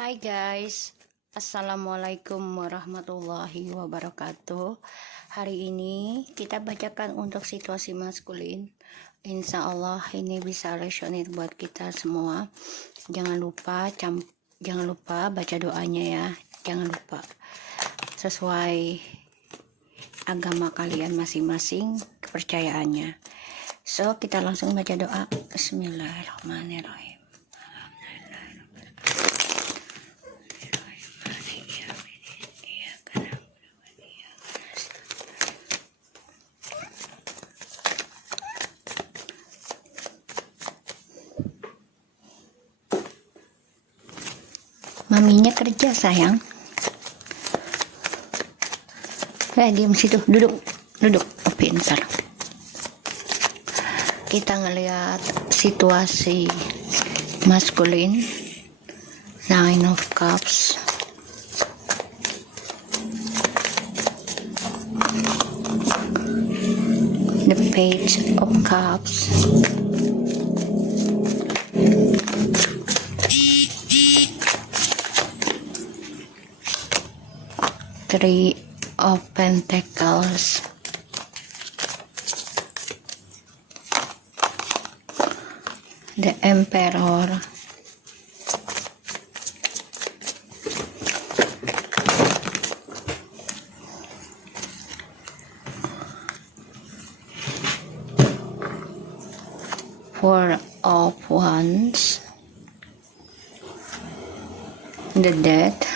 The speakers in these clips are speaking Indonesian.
Hai guys, Assalamualaikum warahmatullahi wabarakatuh. Hari ini kita bacakan untuk situasi maskulin. Insya Allah ini bisa resonate buat kita semua. Jangan lupa baca doanya ya. Jangan lupa sesuai agama kalian masing-masing, kepercayaannya. So kita langsung baca doa. Bismillahirrahmanirrahim. Maminya kerja sayang. Diam situ, duduk. Pintar. Kita ngelihat situasi maskulin. Nine of Cups. The Page of Cups. Three of Pentacles. The Emperor. Four of Wands. The Death.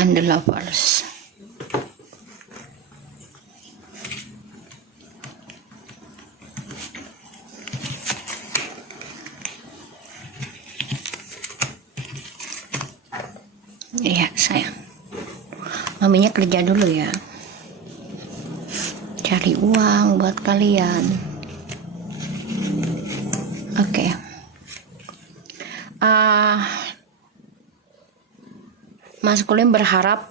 And the Lovers. Iya sayang, maminya kerja dulu ya, cari uang buat kalian. Oke. Maskulin berharap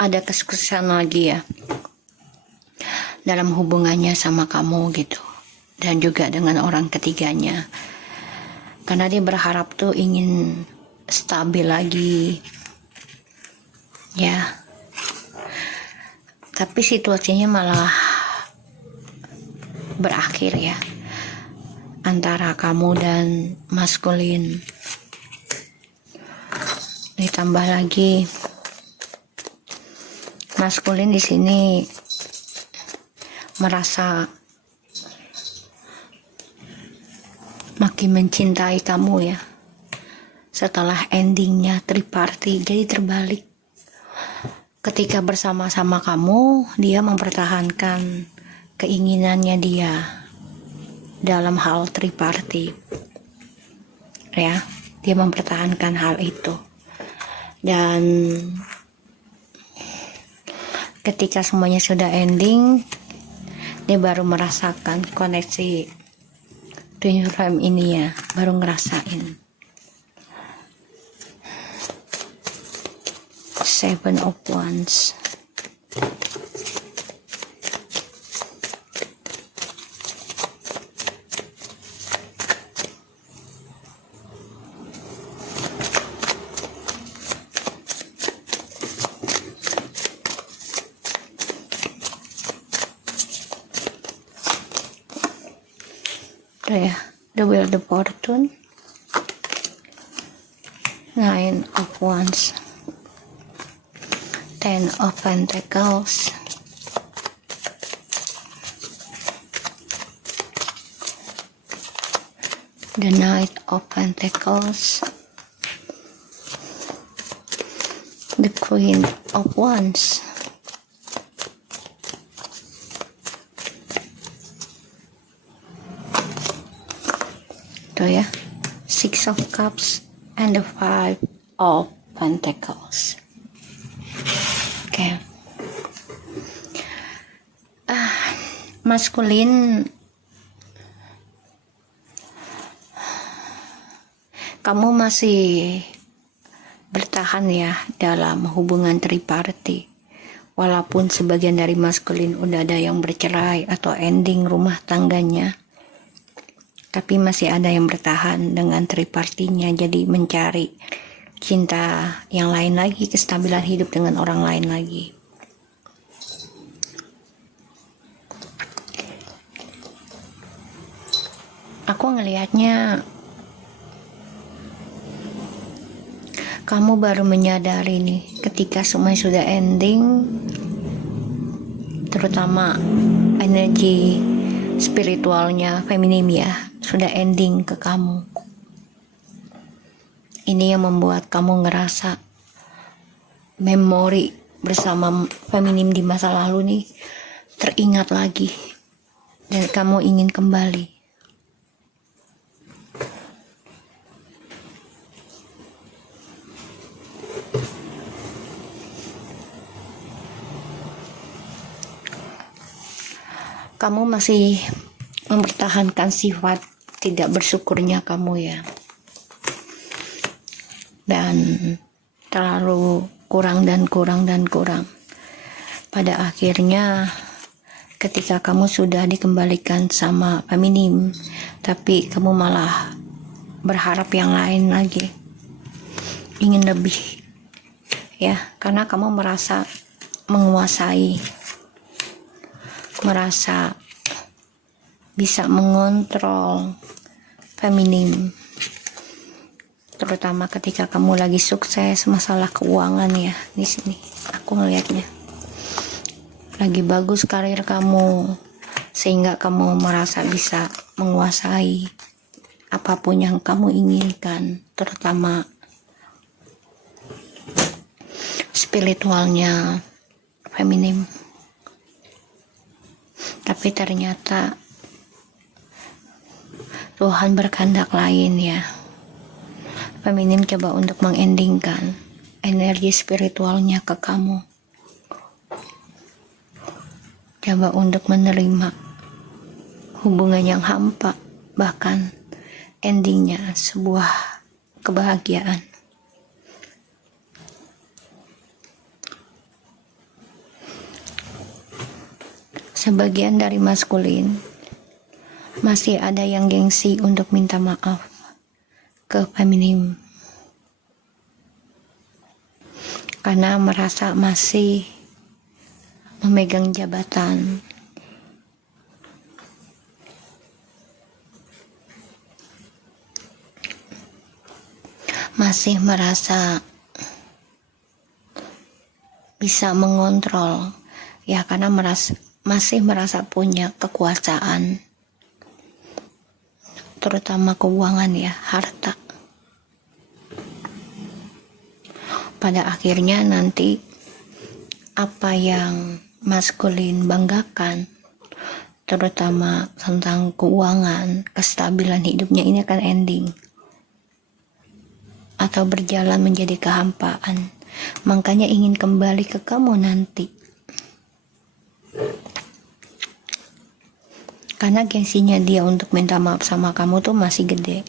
ada kesuksesan lagi ya dalam hubungannya sama kamu gitu, dan juga dengan orang ketiganya, karena dia berharap tuh ingin stabil lagi ya, tapi situasinya malah berakhir ya antara kamu dan maskulin. Ditambah lagi maskulin di sini merasa makin mencintai kamu ya setelah endingnya triparty. Jadi terbalik, ketika bersama-sama kamu dia mempertahankan keinginannya dia dalam hal triparty ya, dia mempertahankan hal itu. Dan ketika semuanya sudah ending, dia baru merasakan koneksi twin flame ini ya, baru ngerasain. Seven of Wands. Ya, the Wheel of Fortune. Nine of Wands. Ten of Pentacles. The Knight of Pentacles. The Queen of Wands. Ya, Six of Cups and the Five of Pentacles. Oke. Maskulin, kamu masih bertahan ya dalam hubungan triparty, walaupun sebagian dari maskulin udah ada yang bercerai atau ending rumah tangganya. tapi masih ada yang bertahan dengan tripartinya, jadi mencari cinta yang lain lagi, kestabilan hidup dengan orang lain lagi. Aku ngelihatnya kamu baru menyadari nih ketika semua sudah ending, terutama energi spiritualnya feminim ya sudah ending ke kamu. Ini yang membuat kamu ngerasa memori bersama feminim di masa lalu nih teringat lagi dan kamu ingin kembali. Kamu masih mempertahankan sifat tidak bersyukurnya kamu ya, dan terlalu kurang. Pada akhirnya ketika kamu sudah dikembalikan sama feminim, tapi kamu malah berharap yang lain lagi, ingin lebih ya, karena kamu merasa menguasai, merasa bisa mengontrol feminim, terutama ketika kamu lagi sukses masalah keuangan ya. Di sini aku ngelihatnya lagi bagus karir kamu, sehingga kamu merasa bisa menguasai apapun yang kamu inginkan, terutama spiritualnya feminim. Tapi ternyata Tuhan berkehendak lain ya. Feminim coba untuk mengendingkan energi spiritualnya ke kamu. Coba untuk menerima hubungan yang hampa, bahkan endingnya sebuah kebahagiaan. Sebagian dari maskulin masih ada yang gengsi untuk minta maaf ke feminim karena merasa masih memegang jabatan, masih merasa bisa mengontrol ya, karena masih merasa punya kekuasaan, terutama keuangan ya, harta. Pada akhirnya nanti apa yang maskulin banggakan, terutama tentang keuangan, kestabilan hidupnya, ini akan ending atau berjalan menjadi kehampaan. Makanya ingin kembali ke kamu nanti, karena gengsinya dia untuk minta maaf sama kamu tuh masih gede.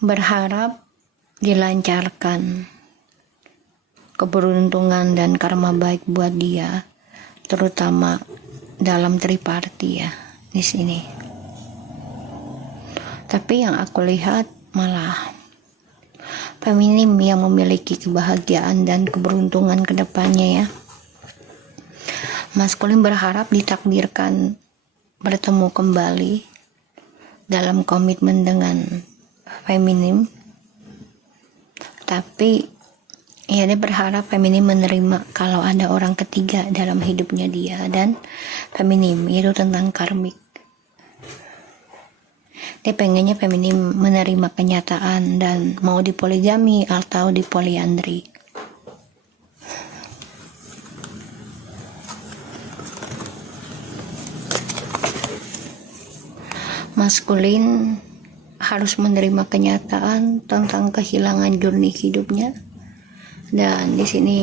Berharap dilancarkan keberuntungan dan karma baik buat dia, terutama dalam triparti ya di sini. Tapi yang aku lihat malah feminim yang memiliki kebahagiaan dan keberuntungan ke depannya ya. Maskulin berharap ditakdirkan bertemu kembali dalam komitmen dengan feminim, tapi ya dia berharap feminim menerima kalau ada orang ketiga dalam hidupnya dia dan feminim, itu tentang karmik. Dia pengennya feminim menerima kenyataan dan mau dipoligami atau dipoliandri. Maskulin harus menerima kenyataan tentang kehilangan journey hidupnya, dan di sini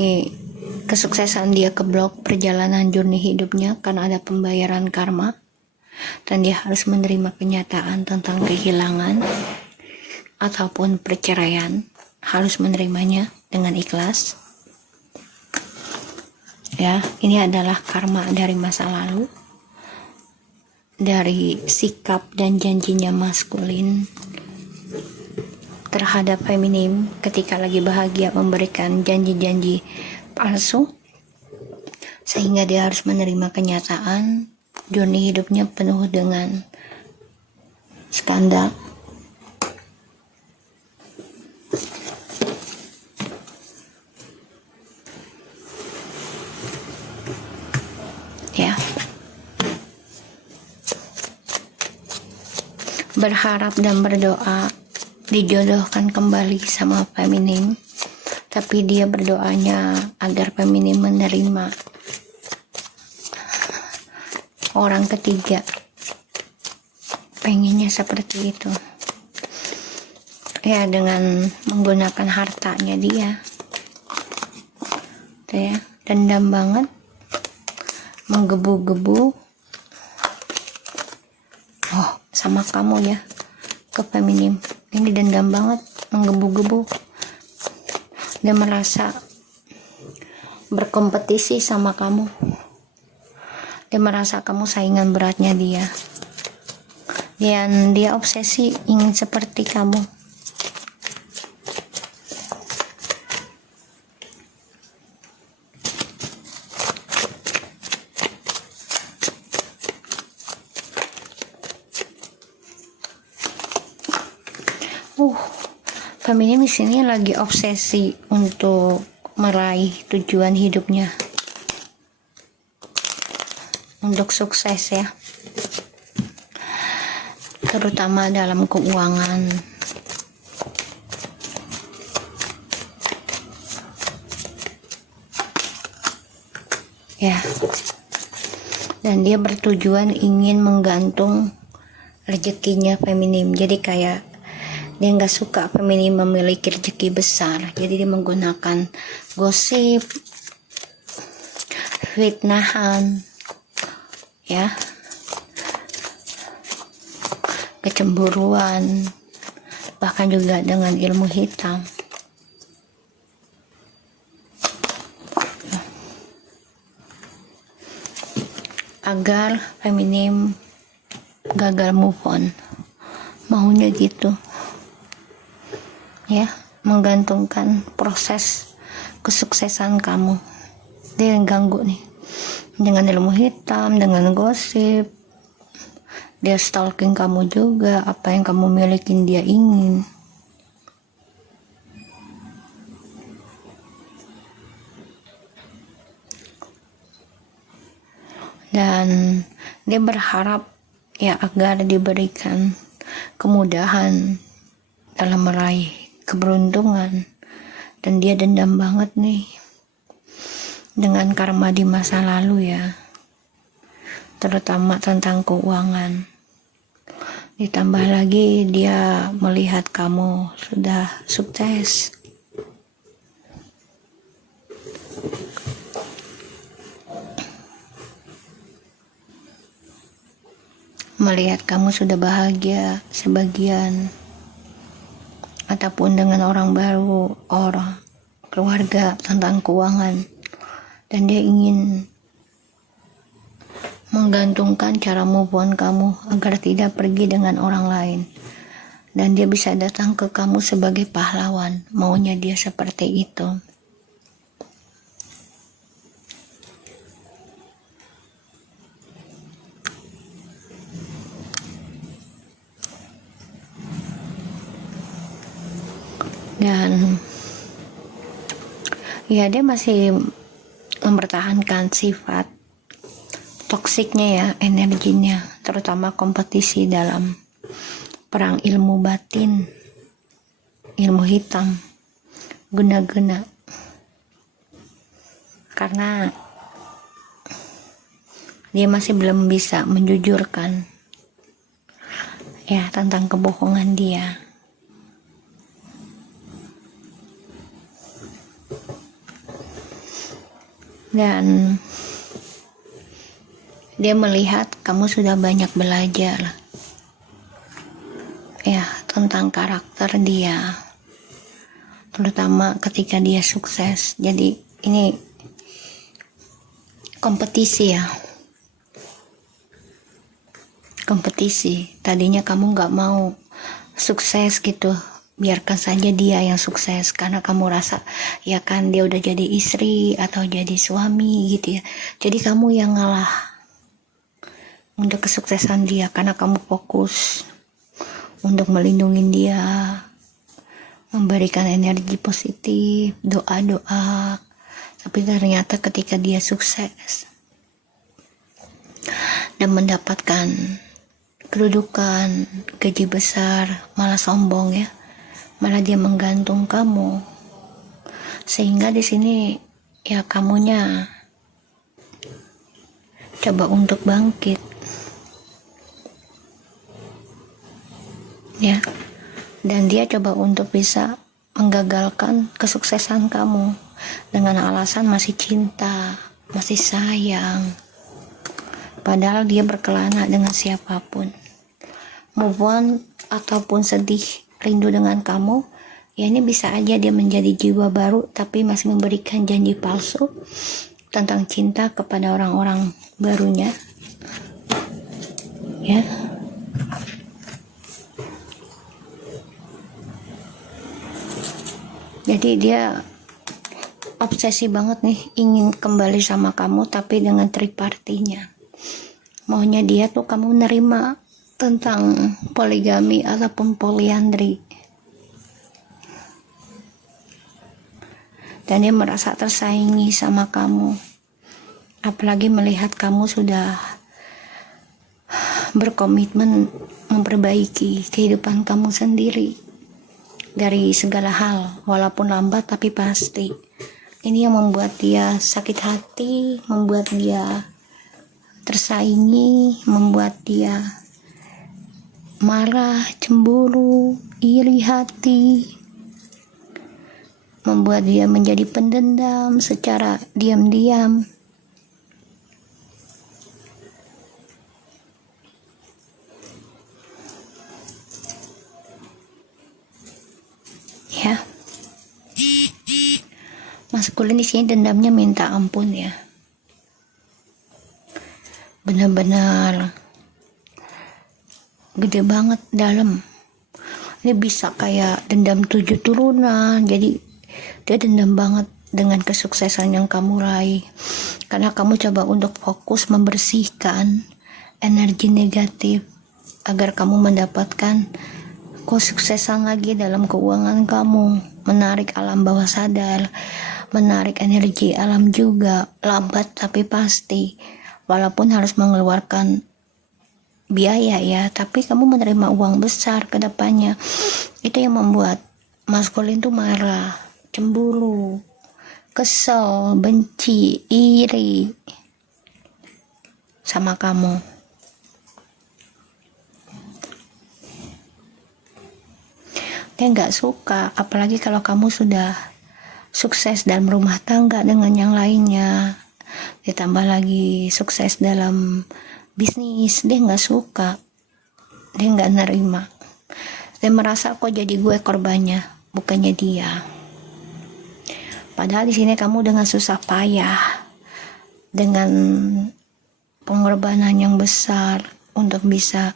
kesuksesan dia keblok perjalanan journey hidupnya karena ada pembayaran karma, dan dia harus menerima kenyataan tentang kehilangan ataupun perceraian, harus menerimanya dengan ikhlas. Ya, ini adalah karma dari masa lalu. dari sikap dan janjinya maskulin terhadap feminim ketika lagi bahagia memberikan janji-janji palsu, sehingga dia harus menerima kenyataan journey hidupnya penuh dengan skandal. Ya, berharap dan berdoa dijodohkan kembali sama feminim, tapi dia berdoanya agar feminim menerima orang ketiga. Pengennya seperti itu ya, dengan menggunakan hartanya dia tuh ya, dendam banget, menggebu-gebu sama kamu ya, ke feminim ini dendam banget, menggebu-gebu. Dia merasa berkompetisi sama kamu, dia merasa kamu saingan beratnya dia, dan dia obsesi ingin seperti kamu. Feminim di sini lagi obsesi untuk meraih tujuan hidupnya, untuk sukses ya, terutama dalam keuangan. Ya, dan dia bertujuan ingin menggantung rezekinya feminim. Jadi kayak dia nggak suka feminim memiliki rezeki besar, jadi dia menggunakan gosip, fitnahan, ya, kecemburuan, bahkan juga dengan ilmu hitam. Agar feminim gagal move on, maunya gitu ya, menggantungkan proses kesuksesan kamu. Dia yang ganggu nih dengan ilmu hitam, dengan gosip. Dia stalking kamu juga, apa yang kamu milikin dia ingin. Dan dia berharap ya agar diberikan kemudahan dalam meraih keberuntungan, dan dia dendam banget nih dengan karma di masa lalu ya, terutama tentang keuangan. Ditambah lagi dia melihat kamu sudah sukses, melihat kamu sudah bahagia sebagian, ataupun dengan orang baru, orang keluarga, tentang keuangan, dan dia ingin menggantungkan cara move on kamu agar tidak pergi dengan orang lain, dan dia bisa datang ke kamu sebagai pahlawan. Maunya dia seperti itu. Dan ya dia masih mempertahankan sifat toksiknya ya, energinya, terutama kompetisi dalam perang ilmu batin, ilmu hitam, guna-guna. Karena dia masih belum bisa menjujurkan ya tentang kebohongan dia. Dan dia melihat kamu sudah banyak belajar ya tentang karakter dia, terutama ketika dia sukses. Jadi ini kompetisi ya, kompetisi. Tadinya kamu nggak mau sukses gitu, biarkan saja dia yang sukses, karena kamu rasa ya kan dia udah jadi istri atau jadi suami gitu ya, jadi kamu yang ngalah untuk kesuksesan dia, karena kamu fokus untuk melindungi dia, memberikan energi positif, doa-doa. Tapi ternyata ketika dia sukses dan mendapatkan kedudukan, gaji besar, malah sombong ya, malah dia menggantung kamu. Sehingga di sini ya kamunya coba untuk bangkit ya, dan dia coba untuk bisa menggagalkan kesuksesan kamu dengan alasan masih cinta, masih sayang, padahal dia berkelana dengan siapapun. Move on ataupun sedih, rindu dengan kamu, ya ini bisa aja dia menjadi jiwa baru tapi masih memberikan janji palsu tentang cinta kepada orang-orang barunya ya. Jadi dia obsesi banget nih, ingin kembali sama kamu tapi dengan tripartinya. Maunya dia tuh kamu nerima tentang poligami ataupun poliandri. Dan dia merasa tersaingi sama kamu. Apalagi melihat kamu sudah berkomitmen memperbaiki kehidupan kamu sendiri dari segala hal, walaupun lambat tapi pasti. Ini yang membuat dia sakit hati, membuat dia tersaingi, membuat dia marah, cemburu, iri hati, membuat dia menjadi pendendam secara diam-diam. Ya, maskulin di sini dendamnya minta ampun ya, benar-benar gede banget dalam. Ini bisa kayak dendam 7 turunan. Jadi dia dendam banget dengan kesuksesan yang kamu raih, karena kamu coba untuk fokus membersihkan energi negatif agar kamu mendapatkan kesuksesan lagi dalam keuangan kamu, menarik alam bawah sadar, menarik energi alam juga, lambat tapi pasti, walaupun harus mengeluarkan biaya ya, tapi kamu menerima uang besar ke depannya. Itu yang membuat maskulin tuh marah, cemburu, kesel, benci, iri sama kamu. Dia nggak suka, apalagi kalau kamu sudah sukses dalam rumah tangga dengan yang lainnya, ditambah lagi sukses dalam bisnis. Dia nggak suka, dia nggak nerima, dia merasa kok jadi gue korbannya, bukannya dia. Padahal di sini kamu dengan susah payah, dengan pengorbanan yang besar untuk bisa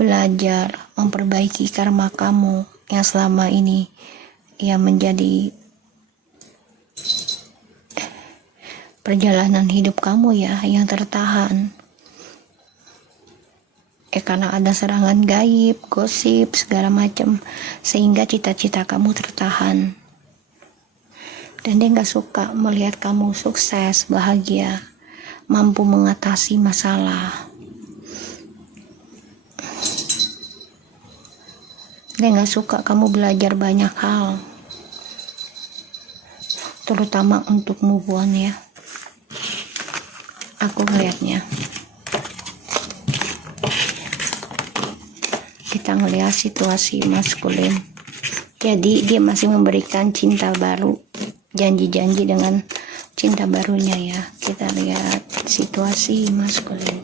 belajar memperbaiki karma kamu yang selama ini ya menjadi perjalanan hidup kamu ya yang tertahan. Karena ada serangan gaib, gosip, segala macam, sehingga cita-cita kamu tertahan. Dan dia gak suka melihat kamu sukses, bahagia, mampu mengatasi masalah. Dia gak suka kamu belajar banyak hal, terutama untuk move on ya. Aku ngelihatnya. Kita ngelihat situasi maskulin. Jadi dia masih memberikan cinta baru, janji-janji dengan cinta barunya ya. Kita lihat situasi maskulin.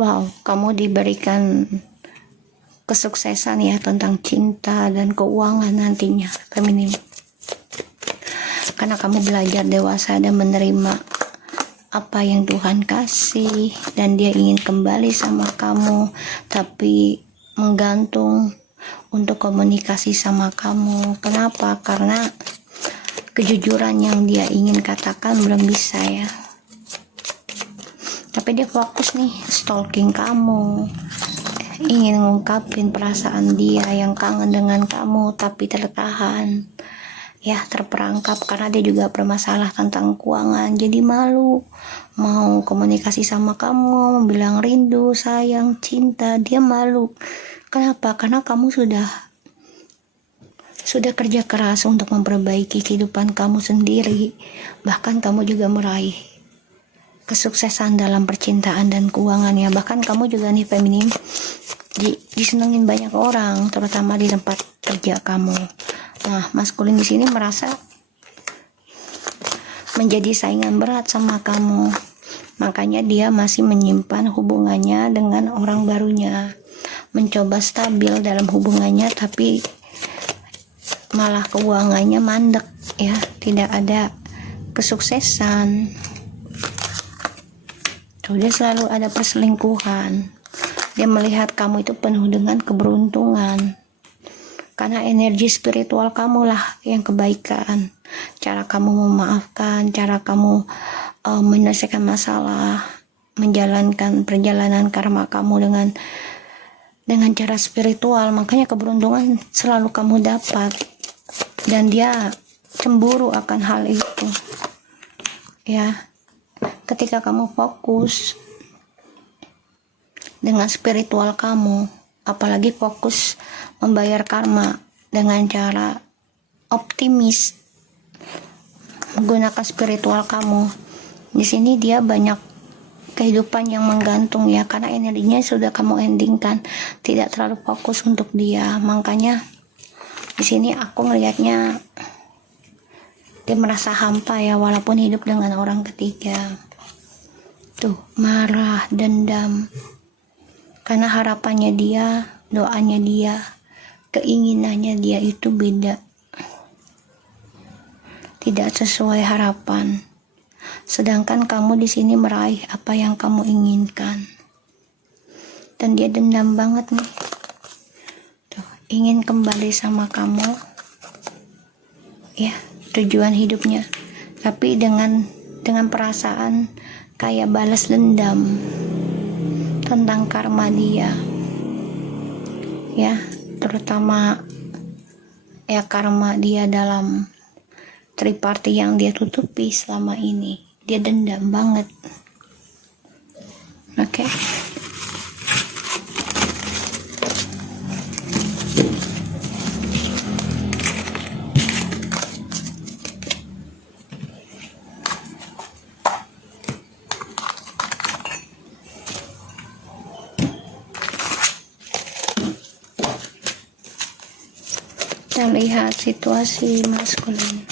Wow, kamu diberikan kesuksesan ya tentang cinta dan keuangan nantinya, feminin. karena kamu belajar dewasa dan menerima apa yang Tuhan kasih, dan dia ingin kembali sama kamu, tapi menggantung untuk komunikasi sama kamu. Kenapa? Karena kejujuran yang dia ingin katakan belum bisa ya, tapi dia fokus nih stalking kamu, ingin ngungkapin perasaan dia yang kangen dengan kamu, tapi tertahan ya, terperangkap karena dia juga bermasalah tentang keuangan, jadi malu mau komunikasi sama kamu, bilang rindu, sayang, cinta, dia malu. Kenapa? Karena kamu sudah kerja keras untuk memperbaiki kehidupan kamu sendiri, bahkan kamu juga meraih kesuksesan dalam percintaan dan keuangannya. Bahkan kamu juga nih feminim disenengin banyak orang, terutama di tempat kerja kamu. Nah, maskulin di sini merasa menjadi saingan berat sama kamu, makanya dia masih menyimpan hubungannya dengan orang barunya, mencoba stabil dalam hubungannya, tapi malah keuangannya mandek ya, tidak ada kesuksesan. Tuh, dia selalu ada perselingkuhan. Dia melihat kamu itu penuh dengan keberuntungan, karena energi spiritual kamu lah yang kebaikan, cara kamu memaafkan, cara kamu menyelesaikan masalah, menjalankan perjalanan karma kamu dengan cara spiritual, makanya keberuntungan selalu kamu dapat. Dan dia cemburu akan hal itu ya, ketika kamu fokus dengan spiritual kamu, apalagi fokus membayar karma dengan cara optimis, menggunakan spiritual kamu. Di sini dia banyak kehidupan yang menggantung ya, karena energinya sudah kamu endingkan, tidak terlalu fokus untuk dia. Makanya di sini aku ngelihatnya dia merasa hampa ya, walaupun hidup dengan orang ketiga. Tuh, marah, dendam, karena harapannya dia, doanya dia, keinginannya dia itu beda, tidak sesuai harapan. Sedangkan kamu di sini meraih apa yang kamu inginkan, dan dia dendam banget nih. Tuh, ingin kembali sama kamu ya, tujuan hidupnya, tapi dengan perasaan kayak balas dendam tentang karma dia ya, terutama ya karma dia dalam triparty yang dia tutupi selama ini. Dia dendam banget. Oke. Kita lihat situasi maskulin.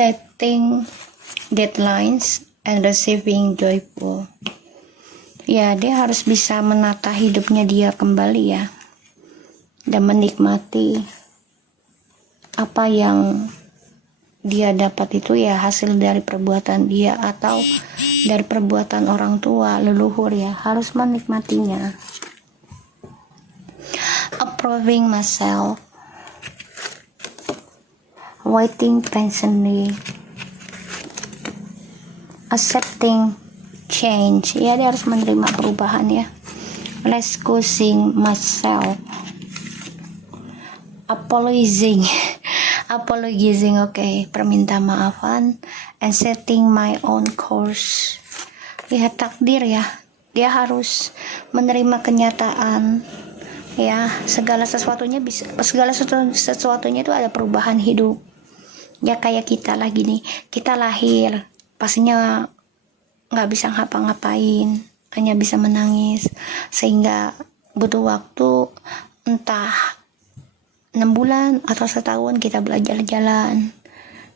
Setting deadlines and receiving joyful. Ya, dia harus bisa menata hidupnya dia kembali ya, dan menikmati apa yang dia dapat itu ya, hasil dari perbuatan dia atau dari perbuatan orang tua leluhur ya, harus menikmatinya. Approving myself, waiting patiently, accepting change ya, dia harus menerima perubahan ya. Excusing myself, apologizing okay, perminta maafan, and setting my own course. Lihat takdir ya, dia harus menerima kenyataan ya, segala sesuatunya itu ada perubahan hidup ya. Kayak kita lagi nih, kita lahir pastinya nggak bisa ngapa-ngapain hanya bisa menangis, sehingga butuh waktu entah 6 bulan atau setahun kita belajar jalan,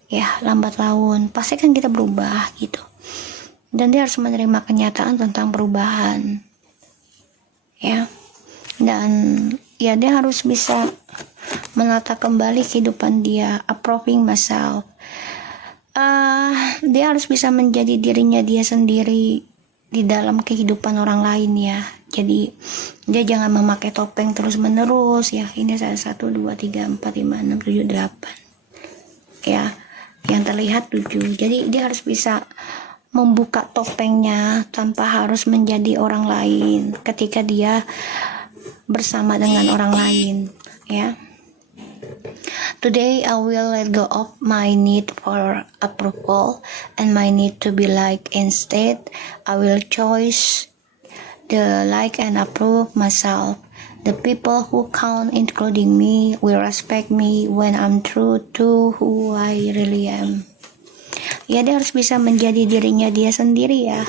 ya lambat laun pasti kan kita berubah gitu. Dan dia harus menerima kenyataan tentang perubahan, ya. Dan ya dia harus bisa menata kembali kehidupan dia, approving myself. Dia harus bisa menjadi dirinya dia sendiri di dalam kehidupan orang lain, ya. Jadi dia jangan memakai topeng terus menerus, ya. Ini saya 1, 2, 3, 4, 5, 6, 7, 8, ya. Yang terlihat 7. Jadi dia harus bisa membuka topengnya tanpa harus menjadi orang lain ketika dia bersama dengan orang lain, ya. Today I will let go of my need for approval and my need to be liked. Instead, I will choose the like and approve myself. The people who count, including me, will respect me when I'm true to who I really am. Ya, dia harus bisa menjadi dirinya dia sendiri, ya,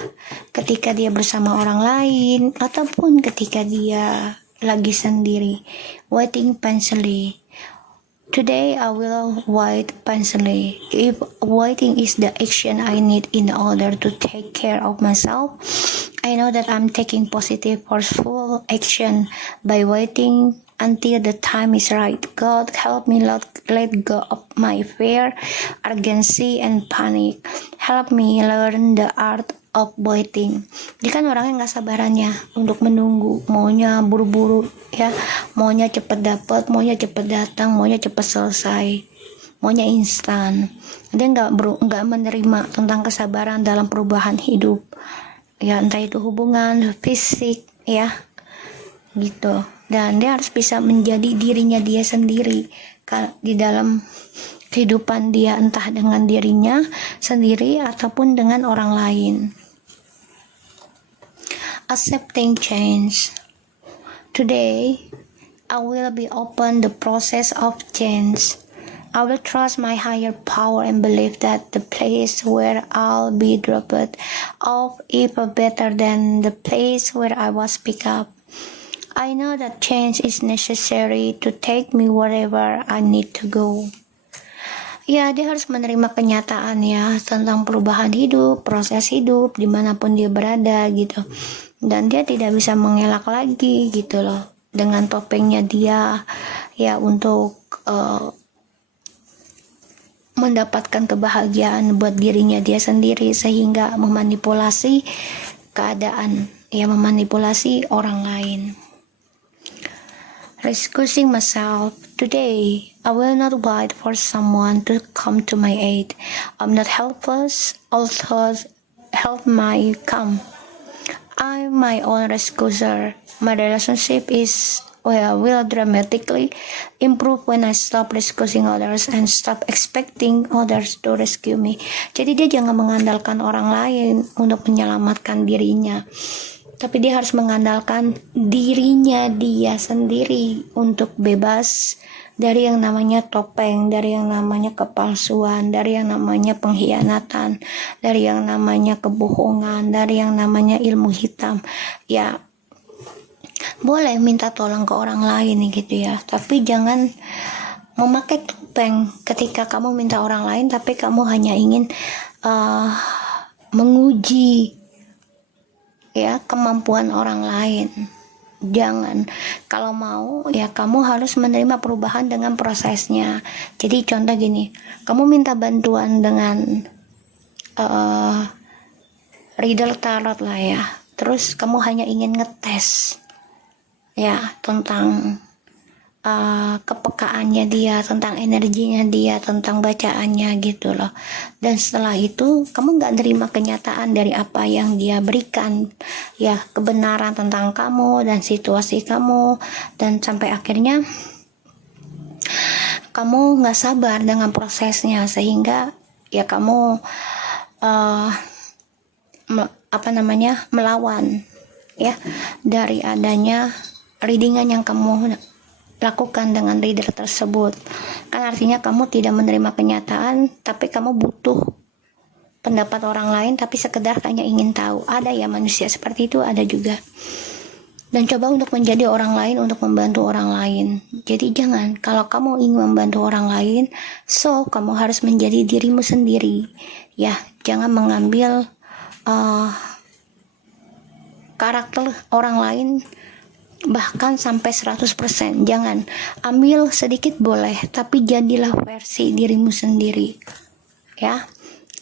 ketika dia bersama orang lain ataupun ketika dia lagi sendiri. Waiting patiently. Today I will wait patiently. If waiting is the action I need in order to take care of myself, I know that I'm taking positive, forceful action by waiting until the time is right. God help me let go of my fear, urgency, and panic. Help me learn the art of waiting. Dia kan orangnya nggak sabarannya untuk menunggu, maunya buru-buru, ya, maunya cepet dapat, maunya cepet datang, maunya cepet selesai, maunya instan. Dia nggak menerima tentang kesabaran dalam perubahan hidup, ya, entah itu hubungan, fisik, ya, gitu. Dan dia harus bisa menjadi dirinya dia sendiri di dalam kehidupan dia, entah dengan dirinya sendiri ataupun dengan orang lain. Accepting change. Today, I will be open the process of change. I will trust my higher power and believe that the place where I'll be dropped off is better than the place where I was picked up. I know that change is necessary to take me wherever I need to go. Ya, dia harus menerima kenyataan, ya, tentang perubahan hidup, proses hidup, dimanapun dia berada, gitu. Dan dia tidak bisa mengelak lagi, gitu loh, dengan topengnya dia, ya, untuk mendapatkan kebahagiaan buat dirinya dia sendiri, sehingga memanipulasi keadaan, ya, memanipulasi orang lain. Excusing myself. Today, I will not wait for someone to come to my aid. I'm not helpless, although help might come. I'm my own rescuer. My relationship will dramatically improve when I stop rescuing others and stop expecting others to rescue me. Jadi dia jangan mengandalkan orang lain untuk menyelamatkan dirinya, tapi dia harus mengandalkan dirinya dia sendiri untuk bebas dari yang namanya topeng, dari yang namanya kepalsuan, dari yang namanya pengkhianatan, dari yang namanya kebohongan, dari yang namanya ilmu hitam. Ya, boleh minta tolong ke orang lain gitu, ya, tapi jangan memakai topeng ketika kamu minta orang lain, tapi kamu hanya ingin menguji, ya, kemampuan orang lain. Jangan. Kalau mau, ya, kamu harus menerima perubahan dengan prosesnya. Jadi contoh gini, kamu minta bantuan dengan riddle tarot lah, ya, terus kamu hanya ingin ngetes, ya, tentang kepekaannya dia, tentang energinya dia, tentang bacaannya, gitu loh. Dan setelah itu kamu gak nerima kenyataan dari apa yang dia berikan, ya, kebenaran tentang kamu dan situasi kamu, dan sampai akhirnya kamu gak sabar dengan prosesnya, sehingga, ya, kamu melawan, ya, dari adanya readingan yang kamu lakukan dengan reader tersebut. Kan artinya kamu tidak menerima kenyataan, tapi kamu butuh pendapat orang lain, tapi sekedar hanya ingin tahu. Ada ya manusia seperti itu, ada juga. Dan coba untuk menjadi orang lain, untuk membantu orang lain. Jadi jangan, kalau kamu ingin membantu orang lain, so kamu harus menjadi dirimu sendiri. Ya, jangan mengambil karakter orang lain bahkan sampai 100%. Jangan, ambil sedikit boleh, tapi jadilah versi dirimu sendiri. Ya.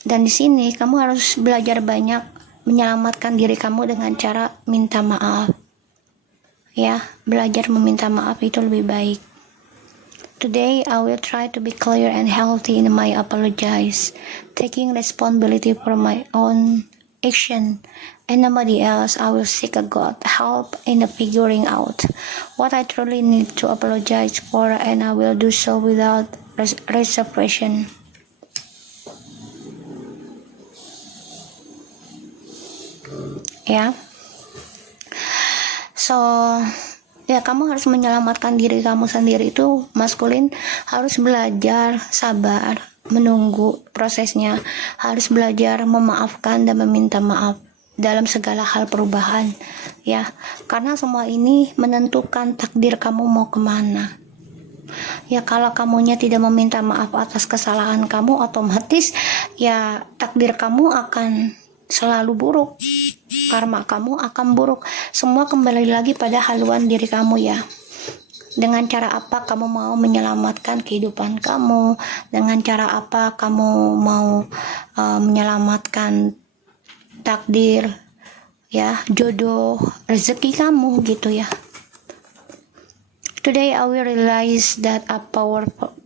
Dan di sini kamu harus belajar banyak menyelamatkan diri kamu dengan cara minta maaf. Ya, belajar meminta maaf itu lebih baik. Today I will try to be clear and healthy in my apologize, taking responsibility for my own action and nobody else. I will seek a God help in figuring out what I truly need to apologize for, and I will do so without reservation. Ya, so ya, kamu harus menyelamatkan diri kamu sendiri. Itu maskulin harus belajar sabar, menunggu prosesnya, harus belajar memaafkan dan meminta maaf dalam segala hal perubahan. Ya, karena semua ini menentukan takdir kamu mau kemana. Ya, kalau kamunya tidak meminta maaf atas kesalahan kamu, otomatis ya takdir kamu akan selalu buruk, karma kamu akan buruk. Semua kembali lagi pada haluan diri kamu ya. Dengan cara apa kamu mau menyelamatkan kehidupan kamu, dengan cara apa kamu mau menyelamatkan takdir ya, jodoh, rezeki kamu gitu ya. Today I will realize that I'm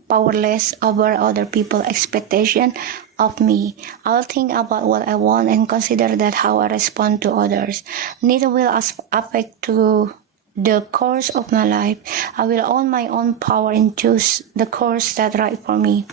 powerless over other people's expectation of me. I'll think about what I want and consider that how I respond to others. Neither will affect to the course of my life. I will own my own power and choose the course that right for me.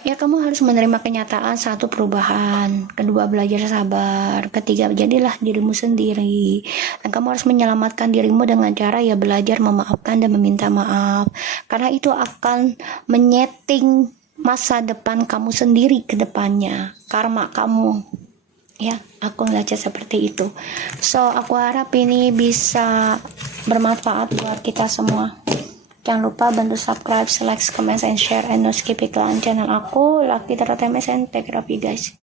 Ya, kamu harus menerima kenyataan. Satu, perubahan. Kedua, belajar sabar. Ketiga, jadilah dirimu sendiri. Dan kamu harus menyelamatkan dirimu dengan cara ya belajar memaafkan dan meminta maaf. Karena itu akan menyeting masa depan kamu sendiri ke depannya, karma kamu. Ya, aku baca seperti itu. So, aku harap ini bisa bermanfaat buat kita semua. Jangan lupa bantu subscribe, like, comment, and share, and no skip iklan channel aku, Lucky Teratemes, and take care of you guys.